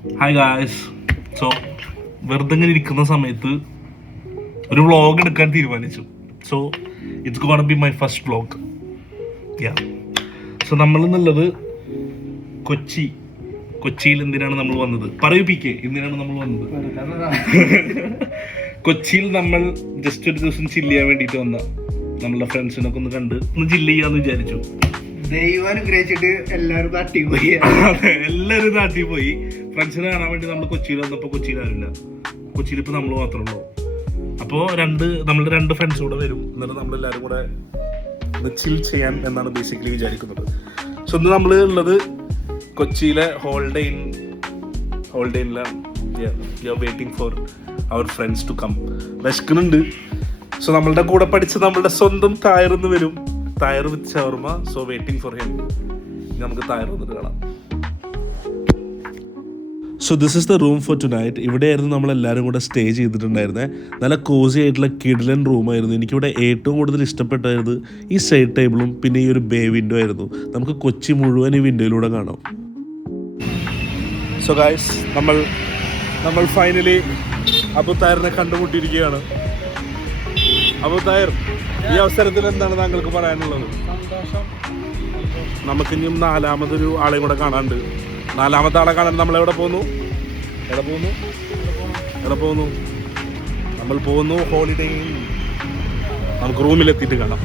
Hi guys. So വെറുതെ ഇങ്ങനെ ഇരിക്കുന്ന സമയത്ത് ഒരു വ്ളോഗ് എടുക്കാൻ തീരുമാനിച്ചു. So it's gonna be my first vlog. So നമ്മൾ എന്നുള്ളത് കൊച്ചിയിൽ എന്തിനാണ് നമ്മൾ വന്നത്? പറയിപ്പിക്കേ, എന്തിനാണ് നമ്മൾ വന്നത്? കൊച്ചിയിൽ നമ്മൾ ജസ്റ്റ് ഒരു ദിവസം ചില്ല് ചെയ്യാൻ വേണ്ടിയിട്ട് വന്ന നമ്മളുടെ ഫ്രണ്ട്സിനൊക്കെ ഒന്ന് കണ്ട് ഒന്ന് ചില്ല് ചെയ്യാന്ന് വിചാരിച്ചു. ദൈവം അനുഗ്രഹിച്ചിട്ട് എല്ലാവരും നാട്ടിപ്പോയി. എല്ലാവരും നാട്ടിൽ പോയി. ഫ്രണ്ട്സിനെ കാണാൻ വേണ്ടി നമ്മൾ കൊച്ചിയിൽ വന്നപ്പോൾ കൊച്ചിയിലാവില്ല. കൊച്ചിയിൽ ഇപ്പൊ നമ്മൾ മാത്രമേ ഉള്ളൂ. അപ്പോൾ നമ്മളുടെ രണ്ട് ഫ്രണ്ട്സ് കൂടെ വരും. എന്നിട്ട് നമ്മളെല്ലാവരും കൂടെ ചിൽ ചെയ്യാൻ എന്നാണ് ബേസിക്കലി വിചാരിക്കുന്നത്. സോ ഇന്ന് നമ്മൾ ഉള്ളത് കൊച്ചിയിലെ ഹോൾഡെയിനിലാണ്. Waiting for our friends to come. വിശക്കുന്നുണ്ട്. സോ നമ്മളുടെ കൂടെ പഠിച്ച നമ്മളുടെ സ്വന്തം തായർന്ന് വരും. Thahir with shawarma. So waiting for him. നമുക്ക് തായർ വന്നിട്ട് കാണാം. So this is the room for tonight. ഇവിടെയായിരുന്നു നമ്മളെല്ലാവരും കൂടെ സ്റ്റേ ചെയ്തിട്ടുണ്ടായിരുന്നത്. നല്ല കോസി ആയിട്ടുള്ള കിഡിലൻ റൂമായിരുന്നു. എനിക്കിവിടെ ഏറ്റവും കൂടുതൽ ഇഷ്ടപ്പെട്ടായിരുന്നു ഈ സൈഡ് ടേബിളും പിന്നെ ഈ ഒരു ബേ വിൻഡോ ആയിരുന്നു. നമുക്ക് കൊച്ചി മുഴുവൻ ഈ വിൻഡോയിലൂടെ കാണാം. സോ ഗായ്സ്, നമ്മൾ ഫൈനലി അബു തായറിനെ കണ്ടുമുട്ടിയിരിക്കുകയാണ്. അബു തായർ, ഈ അവസരത്തിൽ എന്താണ് താങ്കൾക്ക് പറയാനുള്ളത്? നമുക്കിനിയും നാലാമതൊരു ആളെയും കൂടെ കാണാണ്ട്. നാലാമത്തെ ആളെ കാണാൻ നമ്മൾ എവിടെ പോകുന്നു? നമ്മൾ പോകുന്നു ഹോളിഡേയിൽ. നമുക്ക് റൂമിലെത്തിയിട്ട് കാണാം.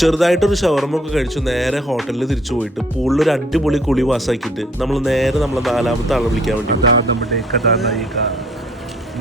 ചെറുതായിട്ടൊരു ഷവർമ ഒക്കെ കഴിച്ചു നേരെ ഹോട്ടലിൽ തിരിച്ചു പോയിട്ട് പൂളിലൊരു അടിപൊളി കുളി വാസാക്കിയിട്ട് നമ്മൾ നേരെ നമ്മളെ നാലാമത്തെ ആളെ വിളിക്കാൻ വേണ്ടി നമ്മുടെ കഥാനായിക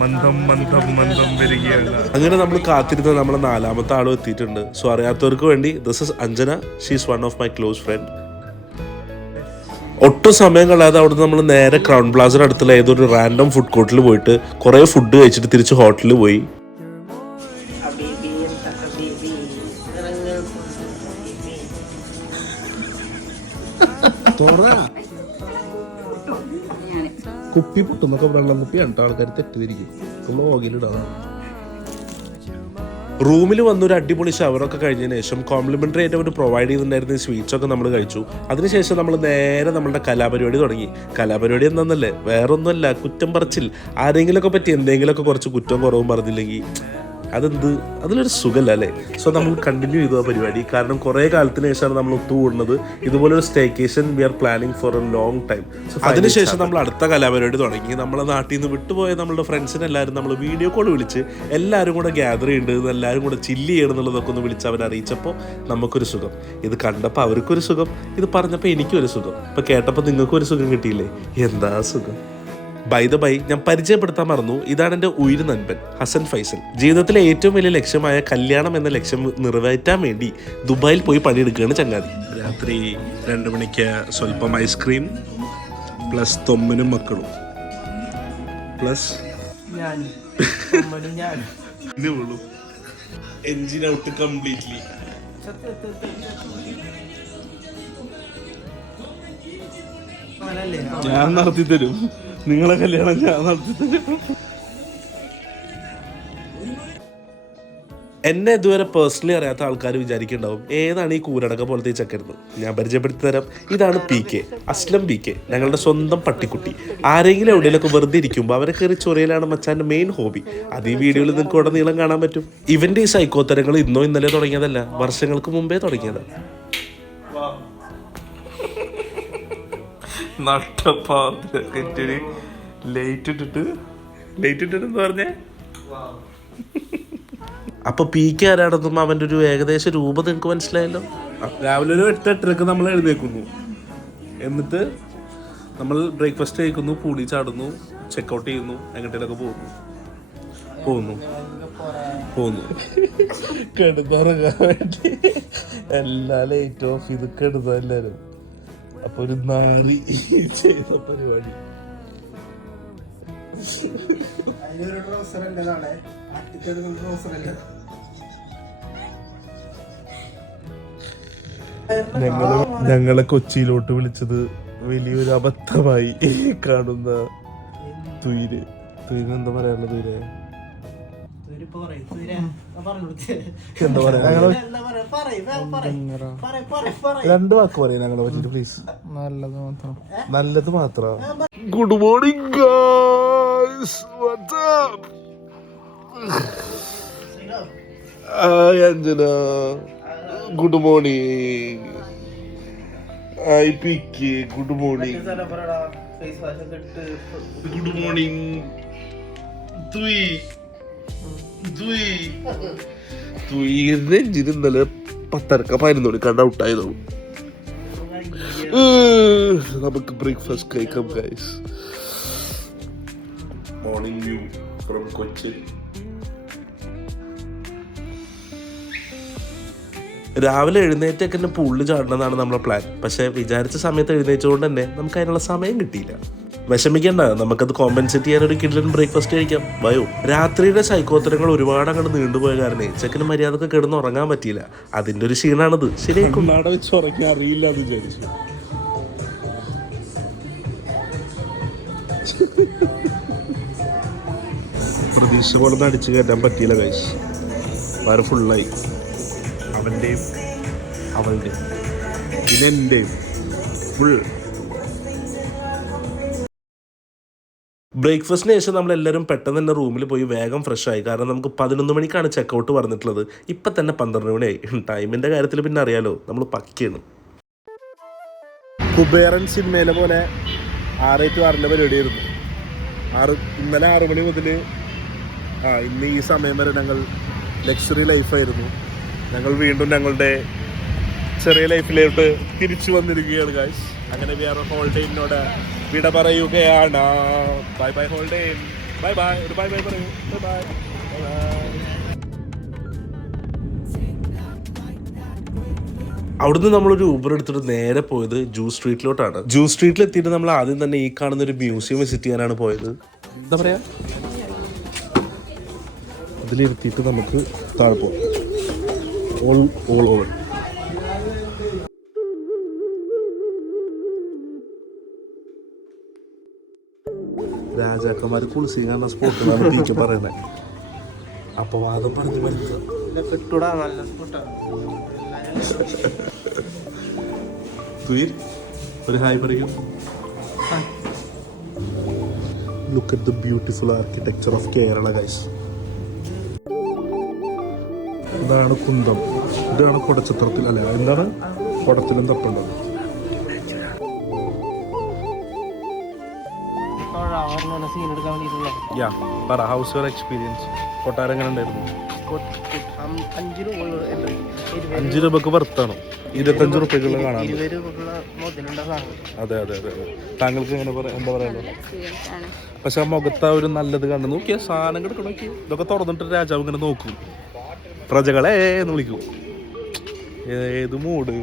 മന്ദം വരികയാണ്. അങ്ങനെ നമ്മൾ കാത്തിരുന്ന നമ്മളെ നാലാമത്തെ ആളും എത്തിയിട്ടുണ്ട്. സോ അറിയാത്തവർക്ക് വേണ്ടി this is Anjana. She is one of my close friend. ഒട്ടും സമയം കളയാതെ അവിടെ നമ്മൾ നേരെ ക്രൗൺ പ്ലാസയുടെ അടുത്തുള്ള ഏതൊരു റാൻഡം ഫുഡ് കോർട്ടിൽ പോയിട്ട് കുറേ ഫുഡ് കഴിച്ചിട്ട് തിരിച്ച് ഹോട്ടലിൽ പോയി. കുപ്പി പൊട്ടുന്നൊക്കെ വെള്ളം കുപ്പി കണ്ടിട്ട് ആൾക്കാർ തെറ്റിദ്ധരിക്കും. റൂമിൽ വന്നൊരു അടിപൊളി ഷവറൊക്കെ കഴിഞ്ഞതിന് ശേഷം കോംപ്ലിമെൻ്ററി ആയിട്ട് അവർ പ്രൊവൈഡ് ചെയ്തിട്ടുണ്ടായിരുന്ന സ്വീറ്റ്സ് ഒക്കെ നമ്മൾ കഴിച്ചു. അതിനുശേഷം നമ്മൾ നേരെ നമ്മളുടെ കലാപരിപാടി തുടങ്ങി. കലാപരിപാടി എന്താണെന്നല്ലേ, വേറൊന്നുമല്ല, കുറ്റം പറച്ചിൽ. ആരെങ്കിലുമൊക്കെ പറ്റി എന്തെങ്കിലുമൊക്കെ കുറച്ച് കുറ്റം കുറവും പറഞ്ഞില്ലെങ്കിൽ അതിലൊരു സുഖമല്ല അല്ലേ? സോ നമ്മൾ കണ്ടിന്യൂ ചെയ്തു ആ പരിപാടി. കാരണം കുറേ കാലത്തിന് ശേഷമാണ് നമ്മൾ ഒത്തുകൂടുന്നത്. ഇതുപോലൊരു staycation we are planning for a long time. അതിനുശേഷം നമ്മൾ അടുത്ത കലാപരിപാടി തുടങ്ങി. നമ്മളെ നാട്ടിൽ നിന്ന് വിട്ടുപോയ നമ്മളുടെ ഫ്രണ്ട്സിനെ എല്ലാവരും നമ്മൾ വീഡിയോ കോൾ വിളിച്ച് എല്ലാവരും കൂടെ ഗ്യാദർ ചെയ്യുന്നുണ്ട്, എല്ലാവരും കൂടെ ചില്ല് ചെയ്യണമെന്നുള്ളതൊക്കെ ഒന്ന് വിളിച്ച് അവരെ അറിയിച്ചപ്പോൾ നമുക്കൊരു സുഖം. ഇത് കണ്ടപ്പോൾ അവർക്കൊരു സുഖം, ഇത് പറഞ്ഞപ്പോൾ എനിക്കൊരു സുഖം, ഇപ്പം കേട്ടപ്പോൾ നിങ്ങൾക്കും ഒരു സുഖം കിട്ടിയില്ലേ? എന്താ സുഖം. ബൈ ദ ബൈ, ഞാൻ പരിചയപ്പെടുത്താൻ മറന്നു. ഇതാണ് എൻ്റെ ഉയിര് നൻപൻ ഹസൻ ഫൈസൽ. ജീവിതത്തിലെ ഏറ്റവും വലിയ ലക്ഷ്യമായ കല്യാണം എന്ന ലക്ഷ്യം നിറവേറ്റാൻ വേണ്ടി ദുബായിൽ പോയി പണിയെടുക്കുകയാണ് ചങ്ങാതി. രാത്രി 2 മണിക്ക് സ്വല്പം ഐസ്ക്രീം പ്ലസ് തൊമ്മനും മക്കളും പ്ലസ് എൻജിൻ ഔട്ട് കംപ്ലീറ്റ്ലി. ഞാൻ നടത്തി തരും നിങ്ങളെ കല്യാണം, ഞാൻ നടത്തി തരും. എന്നെ ഇതുവരെ പേഴ്സണലി അറിയാത്ത ആൾക്കാർ വിചാരിക്കുന്നുണ്ടാവും ഏതാണ് ഈ കൂരടക്ക പോലത്തെ ഈ ചക്കരുന്ന്. ഞാൻ പരിചയപ്പെടുത്തി തരാം. ഇതാണ് PK, അസ്ലം PK, ഞങ്ങളുടെ സ്വന്തം പട്ടിക്കുട്ടി. ആരെങ്കിലും എവിടെയെങ്കിലൊക്കെ വെറുതെ ഇരിക്കുമ്പോൾ അവരെ കയറി ചൊറിയലാണ് മച്ചാൻ്റെ മെയിൻ ഹോബി. അത് ഈ വീഡിയോയിൽ നിങ്ങൾക്ക് ഇവിടെ നീളം കാണാൻ പറ്റും. ഇവൻ്റെ ഈ സൈക്കോത്തരങ്ങൾ ഇന്നോ ഇന്നലെ തുടങ്ങിയതല്ല, വർഷങ്ങൾക്ക് മുമ്പേ തുടങ്ങിയതാണ്. ലൈറ്റ് ഇട്ടിട്ട് പറഞ്ഞേ. അപ്പൊ PK ആരാണെന്നും അവൻ്റെ ഒരു ഏകദേശ രൂപം നിങ്ങൾക്ക് മനസ്സിലായല്ലോ. രാവിലെ ഒരു 8-8:30 നമ്മൾ എഴുന്നേക്കുന്നു. എന്നിട്ട് നമ്മൾ ബ്രേക്ക്ഫാസ്റ്റ് കഴിക്കുന്നു, പൂളി ചാടുന്നു, ചെക്കൗട്ട് ചെയ്യുന്നു, എങ്ങോട്ടേലൊക്കെ പോകുന്നു കിടന്നുറങ്ങാൻ വേണ്ടി എല്ലാ ലൈറ്റ് ഓഫ് ചെയ്ത് കിടന്നു എല്ലാവരും. അപ്പൊ ഒരു നാറി ചെയ്ത പരിപാടി. ഞങ്ങളെ കൊച്ചിയിലോട്ട് വിളിച്ചത് വലിയൊരു അബദ്ധമായി. കാണുന്ന തുയിര് എന്താ പറയാനുള്ള തുയിരെ എന്താ പറയാ രണ്ട് വാക്ക് പറയാം ഞങ്ങളെ പറ്റിട്ട് പ്ലീസ്. നല്ലത് മാത്രം. Good morning guys, what's up? Hi Anjana, good morning. Hi പിക്ക്, ഗുഡ് മോർണിംഗ്. ഗുഡ് മോർണിംഗ് ഇന്നലെ 10:15 കണ്ട ഔട്ടായതാണ്. നമുക്ക് ബ്രേക്ക്ഫാസ്റ്റ് കഴിക്കാം guys. Morning view from Kochi. രാവിലെ എഴുന്നേറ്റൊക്കെ തന്നെ പുള്ളി ചാടണമെന്നാണ് നമ്മുടെ പ്ലാൻ. പക്ഷെ വിചാരിച്ച സമയത്ത് എഴുന്നേറ്റുകൊണ്ട് തന്നെ നമുക്ക് അതിനുള്ള സമയം കിട്ടിയില്ല. വിഷമിക്കേണ്ട, നമുക്കത് കോമ്പൻസേറ്റ് ചെയ്യാൻ ഒരു കിഡ്ലൻ ബ്രേക്ക്ഫാസ്റ്റ് കഴിക്കാം. വയോ. രാത്രിയുടെ സൈക്കോത്തരങ്ങൾ ഒരുപാട് അങ്ങോട്ട് നീണ്ടുപോയ കാരണം ചെക്കന് മര്യാദക്ക് കിടന്ന് ഉറങ്ങാൻ പറ്റിയില്ല. അതിന്റെ ഒരു ക്ഷീണാണത്. ശരിയാക്കും. വെച്ച് ഉറങ്ങി അറിയില്ല എന്ന് വിചാരിച്ചു. പ്രതീക്ഷ പോലെ അടിച്ചു കയറ്റാൻ പറ്റിയില്ല ഗൈസ്. വര ഫുള്ളായി. അവൻ്റെയും അവളുടെയും പിന്നെ എൻ്റെയും ഫുൾ. ബ്രേക്ക്ഫാസ്റ്റിന് ശേഷം നമ്മളെല്ലാവരും പെട്ടെന്ന് തന്നെ റൂമിൽ പോയി വേഗം ഫ്രഷ് ആയി. കാരണം നമുക്ക് 11 മണിക്കാണ് ചെക്കൗട്ട് പറഞ്ഞിട്ടുള്ളത്. ഇപ്പം തന്നെ 12 മണിയായി. ടൈമിൻ്റെ കാര്യത്തിൽ പിന്നെ അറിയാലോ, നമ്മൾ പക്കയാണ്. കുബേരൻ സിനിമയിലെ പോലെ 6 to 6 പരിപാടിയായിരുന്നു. ഇന്നലെ 6 മണി മുതൽ ഇന്ന് ഈ സമയം വരെ ഞങ്ങൾ ലക്ഷറി ലൈഫായിരുന്നു. ഞങ്ങൾ വീണ്ടും ഞങ്ങളുടെ ചെറിയ ലൈഫിലോട്ട് തിരിച്ചു വന്നിരിക്കുകയാണ് ഗൈസ്. അങ്ങനെ വി ആർ ഹോൾഡേനോട് വിട പറയുകയാണ്. Bye bye Holden. Bye bye. ഒരു ബൈ ബൈ പറയൂ. Bye bye. അവിടുന്ന് നമ്മളൊരു ഊബർ എടുത്തിട്ട് നേരെ പോയത് ജ്യൂസ് സ്ട്രീറ്റിലോട്ടാണ്. ജ്യൂസ് സ്ട്രീറ്റിൽ എത്തിയിട്ട് നമ്മൾ ആദ്യം തന്നെ ഈ കാണുന്ന ഒരു മ്യൂസിയം വിസിറ്റ് ചെയ്യാനാണ് പോയത്. എന്താ പറയാ, അതിലിരുത്തിയിട്ട് നമുക്ക് താഴെ പോകാം. All over. രാജാക്കന്മാർ കുളിസി കാണുന്ന സ്പോട്ടാണ് ടീച്ചർ പറയണേ. അപവാദം പറഞ്ഞു മരിക്കുക. ഒരു ഹായ് പറയും. Look at the beautiful architecture of Kerala guys. ഇതാണ് കുന്തം. ഇതാണ് കുടച്ചിത്രത്തിൽ അല്ല, എന്താണ് കുടത്തിലും തപ്പുള്ളത്. How's your experience. കൊട്ടാരം എങ്ങനെ ഉണ്ടായിരുന്നു? 5 രൂപക്ക് വർത്താണ്. 25 റുപ്യക്കുള്ള കാണാൻ. അതെ അതെ അതെ. താങ്കൾക്ക് എങ്ങനെ എന്താ പറയാ? പക്ഷെ ആ മുഖത്ത് ഒരു നല്ലത് കണ്ടു. നോക്കിയ സാധനം കിടക്കണം. നോക്കി ഇതൊക്കെ തുറന്നിട്ട് രാജാവ് ഇങ്ങനെ നോക്കും. പ്രജകളെ എന്ന് വിളിക്കും. ഏത് മൂട്?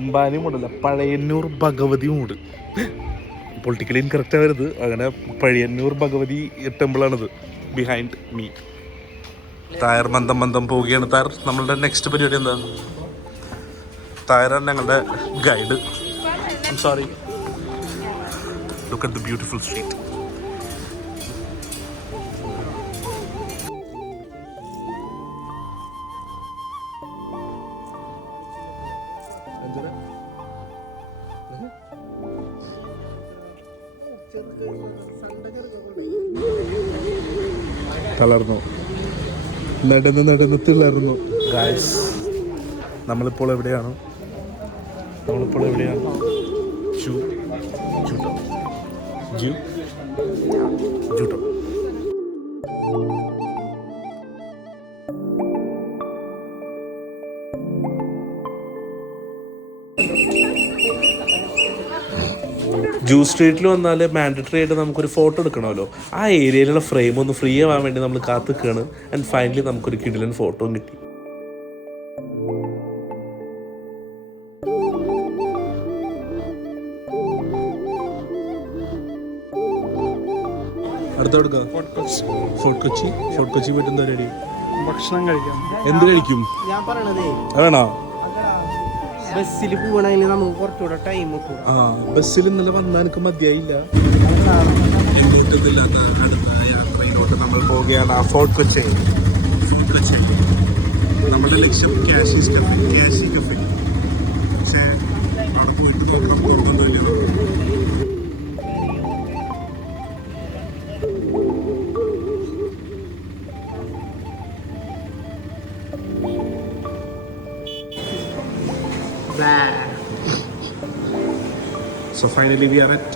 അംബാനി മൂടല്ല, പഴയന്നൂർ ഭഗവതി മൂട്. പൊളിറ്റിക്കലി ഇൻകറക്റ്റ് ആവരുത്. അങ്ങനെ പഴയന്നൂർ ഭഗവതി ടെമ്പിളാണിത്. Behind me. തായർ മന്ദം പോവുകയാണ്. തായർ നമ്മളുടെ നെക്സ്റ്റ് പരിപാടി എന്താ? തായറാണ് ഞങ്ങളുടെ guide. I'm sorry. Look at the beautiful street. തളർന്നു, നടന്ന് തിളർന്നു. ഗായ്സ്, നമ്മളിപ്പോൾ എവിടെയാണ്? ജൂട്ടോ. ജ്യൂസ് സ്ട്രീറ്റിൽ വന്നാൽ മാൻഡറ്ററി ആയിട്ട് നമുക്കൊരു ഫോട്ടോ എടുക്കണമല്ലോ. ആ ഏരിയയിലുള്ള ഫ്രെയിം ഒന്ന് ഫ്രീ ആവാൻ വേണ്ടി നമ്മൾ കാത്തു നിൽക്കുകയാണ്. ആൻഡ് ഫൈനലി നമുക്കൊരു കിടിലൻ ഫോട്ടോ കിട്ടി. അടുത്ത ഫോർട്ട് കൊച്ചി പോയിട്ട് എന്താ പരിപാടി? ഭക്ഷണം കഴിക്കാം. എന്ത് കഴിക്കും? ഞാൻ പറയണതേ വേണോ? ബസ്സിൽ പോകണമെങ്കിൽ നമുക്ക് കുറച്ചുകൂടെ ടൈം കിട്ടും. ബസ്സിൽ ഇന്നലെ വന്നാൽ എനിക്ക് മതിയായില്ല. മുന്നോട്ട് നമ്മൾ പോവുകയാണ്. ഫോർട്ട് കൊച്ചി. നമ്മുടെ ലക്ഷ്യം കാശി കഫേ. പക്ഷേ അവിടെ പോയിട്ട് നോക്കണം തോന്നുന്നില്ല. So finally we are at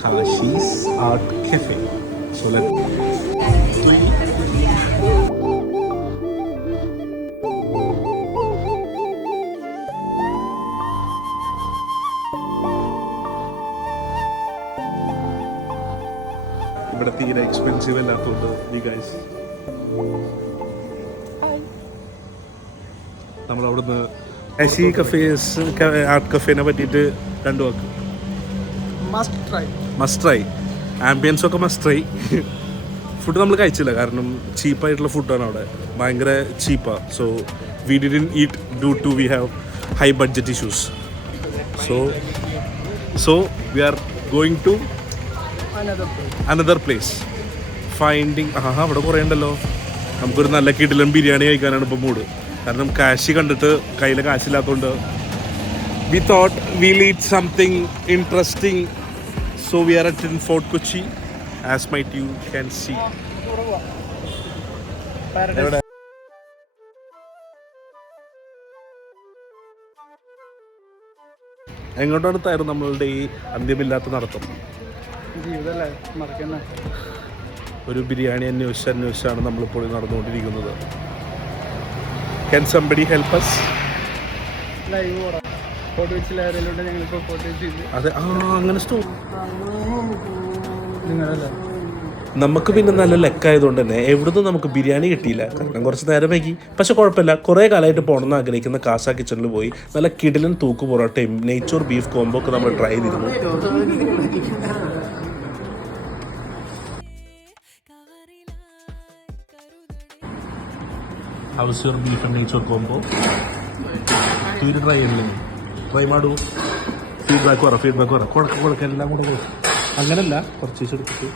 Kashi's Art Cafe. So let's ഇവിടെ തീരെ എക്സ്പെൻസീവ് അല്ലാത്തതുകൊണ്ട് വി ഗൈസ് നമ്മളവിടുന്ന് കാശി കഫേസ് ആർട്ട് കഫേനെ പറ്റിയിട്ട് 2 വാക്ക്. Must try. ആംബിയൻസ് ഒക്കെ മസ്റ്റ് ട്രൈ. ഫുഡ് നമ്മൾ കഴിച്ചില്ല, കാരണം ചീപ്പായിട്ടുള്ള ഫുഡാണ് അവിടെ, ഭയങ്കര ചീപ്പാണ്. So we didn't eat due to we have high budget issues. So we are going to another place. Finding അവിടെ കുറേ ഉണ്ടല്ലോ. നമുക്കൊരു നല്ല കിടിലൻ ബിരിയാണി കഴിക്കാനാണ് ഇപ്പോൾ മൂഡ്. കാരണം കാശി കണ്ടിട്ട് കയ്യിൽ കാശില്ലാത്തതുകൊണ്ട് we thought will eat something interesting. So we are at in fort Kochi as might you can see. എങ്ങോട്ടടുത്തായിരുന്നു നമ്മളുടെ ഈ അന്ത്യമില്ലാത്ത നടത്തം. ഒരു ബിരിയാണി അന്വേഷിച്ചാണ് നമ്മളിപ്പോൾ നടന്നുകൊണ്ടിരിക്കുന്നത്. Can somebody help us? അതെ, അങ്ങനെ നമുക്ക് പിന്നെ നല്ല ലെക്കായതുകൊണ്ട് തന്നെ എവിടുന്നും നമുക്ക് ബിരിയാണി കിട്ടിയില്ല, കാരണം കുറച്ച് നേരം വൈകി. പക്ഷെ കുഴപ്പമില്ല, കുറേ കാലമായിട്ട് പോകണമെന്ന് ആഗ്രഹിക്കുന്ന കാസ കിച്ചണിൽ പോയി നല്ല കിടിലൻ തൂക്ക് പൊറോട്ടയും നെയ്ച്ചോർ ബീഫ് കോംബോ ഒക്കെ നമ്മൾ ട്രൈ ചെയ്തിരുന്നു. How's your beef and nature combo? തീരെ ട്രൈ ചെയ്യില്ലേ? ട്രൈ മാടൂ. ഫീഡ്ബാക്ക് പറ. കൊടുക്ക എല്ലാം കൂടെ കൊടുക്കും. അങ്ങനല്ല, കുറച്ച് എടുത്തിട്ട്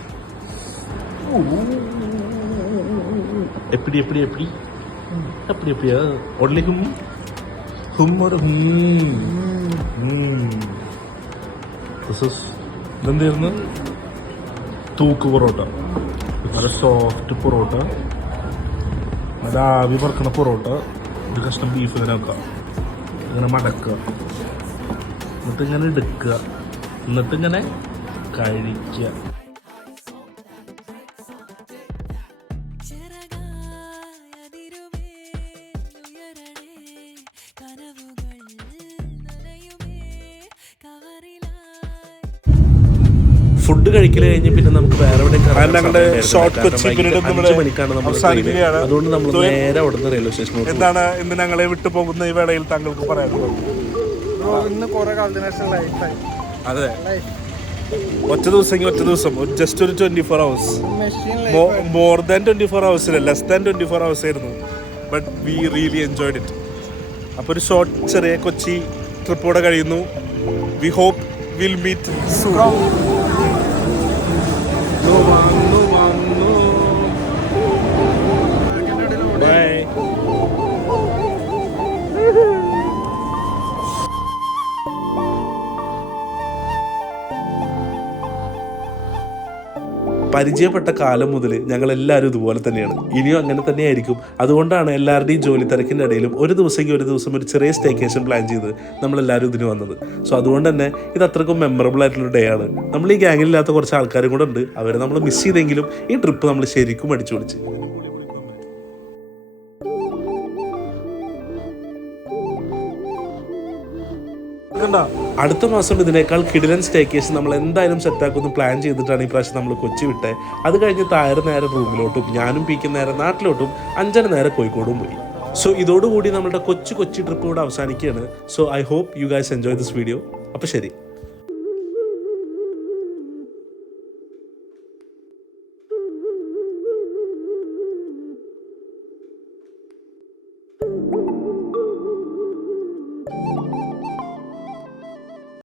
എപ്പിടിയാ ഒള്ളി ഇതെന്തായിരുന്നു? തൂക്ക് പൊറോട്ട. നല്ല സോഫ്റ്റ് പൊറോട്ട, അത് ആവി പറക്കണ പൊറോട്ട. ഒരു കഷ്ണം ബീഫ് ഇങ്ങനെ വെക്കുക, ഇങ്ങനെ മടക്കുക, എന്നിട്ട് ഇങ്ങനെ എടുക്കുക, എന്നിട്ട് ഇങ്ങനെ കഴിക്കുക. ഫുഡ് കഴിക്കൽ കഴിഞ്ഞ് പിന്നെ നമുക്ക് വേറെ എവിടെ അതുകൊണ്ട് നമ്മൾ നേരെ അവിടുന്ന് റെയിൽവേ സ്റ്റേഷനിൽ. എന്താണ് ഇന്ന് ഞങ്ങളെ വിട്ടു പോകുന്ന ഈ വേളയിൽ താങ്കൾക്ക് പറയാനുള്ളത്? അതെ, ഒറ്റ ദിവസം ജസ്റ്റ് ഒരു 24 hours, more than 24 hours, less than 24 hours ആയിരുന്നു. But we really enjoyed it. അപ്പോൾ ഒരു ഷോർട്ട് ചെറിയ കൊച്ചി ട്രിപ്പ് കൂടെ കഴിയുന്നു. We hope will meet soon. പരിചയപ്പെട്ട കാലം മുതൽ ഞങ്ങൾ എല്ലാവരും ഇതുപോലെ തന്നെയാണ്, ഇനിയും അങ്ങനെ തന്നെയായിരിക്കും. അതുകൊണ്ടാണ് എല്ലാവരുടെയും ജോലി തിരക്കിൻ്റെ ഇടയിലും ഒരു ദിവസം ഒരു ചെറിയ സ്റ്റേക്കേഷൻ പ്ലാൻ ചെയ്ത് നമ്മളെല്ലാവരും ഇതിന് വന്നത്. സോ അതുകൊണ്ട് തന്നെ ഇത് അത്രക്കും മെമ്മറബിൾ ആയിട്ടുള്ള ഡേ ആണ്. നമ്മൾ ഈ ഗ്യാങ്ങിലില്ലാത്ത കുറച്ച് ആൾക്കാരും കൂടെ ഉണ്ട്, അവരെ നമ്മൾ മിസ് ചെയ്തെങ്കിലും ഈ ട്രിപ്പ് നമ്മൾ ശരിക്കും അടിച്ചു പൊളിച്ച്. അടുത്ത മാസം ഇതിനേക്കാൾ കിടിലൻ സ്റ്റേക്കേഷൻ നമ്മൾ എന്തായാലും സെറ്റാക്കൊന്ന് പ്ലാൻ ചെയ്തിട്ടാണ് ഈ പ്രാവശ്യം നമ്മൾ കൊച്ചി വിട്ടേ. അത് കഴിഞ്ഞ് താഴെ നേരെ റൂമിലോട്ടും, ഞാനും പീക്കും നേരെ നാട്ടിലോട്ടും, അഞ്ചന നേരെ കോഴിക്കോടും പോയി. സോ ഇതോടുകൂടി നമ്മുടെ കൊച്ചി ട്രിപ്പ് ഇവിടെ അവസാനിക്കുകയാണ്. So I hope you guys enjoy this video. അപ്പോൾ ശരി.